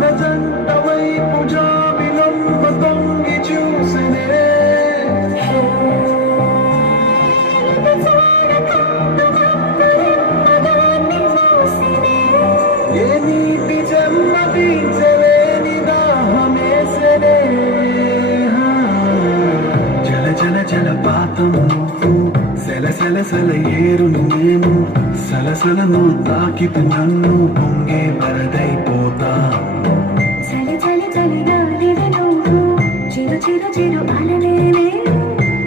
మన జంట వైపు జాబిలమ్మ తొంగి చూసనే ఏ నీటి జన్మ తీర్చలేని దాహమేసనే జల జల జలపాతం నువ్వు సెల సెల సెల ఏరును నేను సలసలను తాకితే నన్ను పొంగే వరదైపోతా చలి చలి చలి గాలివి నువ్వు చిరు చిరు చిరు అలలే నేను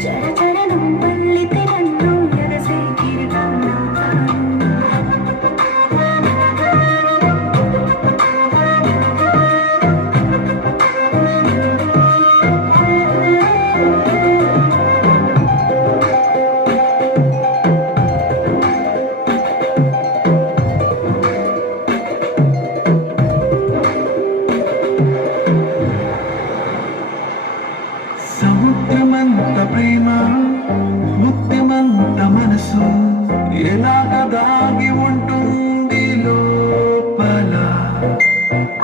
చర చరను పల్లితే నన్ను ఎగసే కిరీటం నవ్వుతాను సముద్రమంత ప్రేమ ముత్యమంత మనసు ఎలాగ దాగి ఉంటుంది లోపల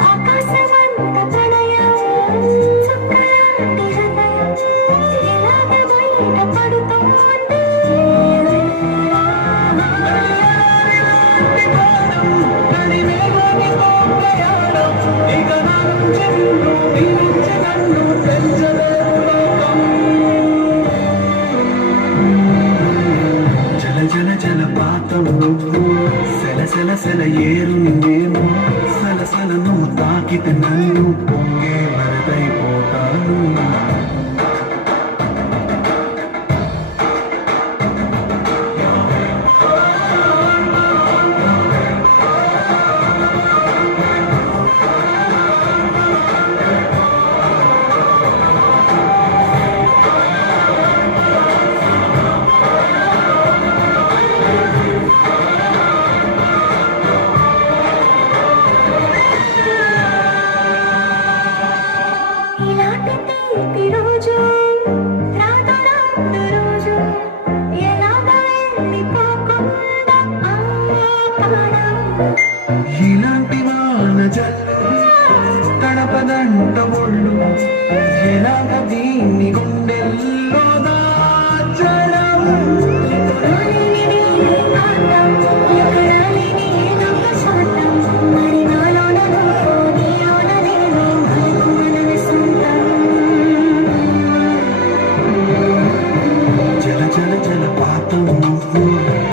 ఆకాశమంత ప్రణయం చుక్కలాంటి హృదయం ఎలాగ బయట పడుతోంది ఇక నా చెండు నిలిచి నన్ను పెంచలేరు లోకం జల జల జలపాతం నువ్వు సెల సెల సెల ఏరుని నేను సలసల నువ్వు తాకితే నన్ను పొంగే వరదైపోతాను ఇలాంటి తీపి రోజు రాదు రాదు రోజు ఎలాగ వెళ్ళిపోకుండా ఆపడం ఇలాంటి వాన జల్లు తడపదంట ఒళ్ళు ఎలాగ దీన్ని గుండెల్లో దాచడం రాలిని ఆటం ఎగరాలిని దొంగ శాతం మరి నాలోన నువ్వు నీలోన నేను మనకు మనవి సొంతం జల జల జలపాతం నువ్వు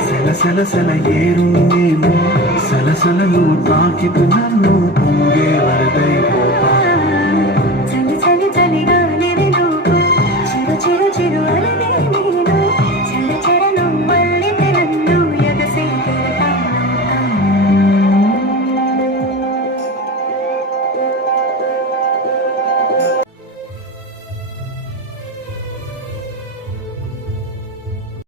సెల సెల సెల ఏరు నేను సలసలను తాకితు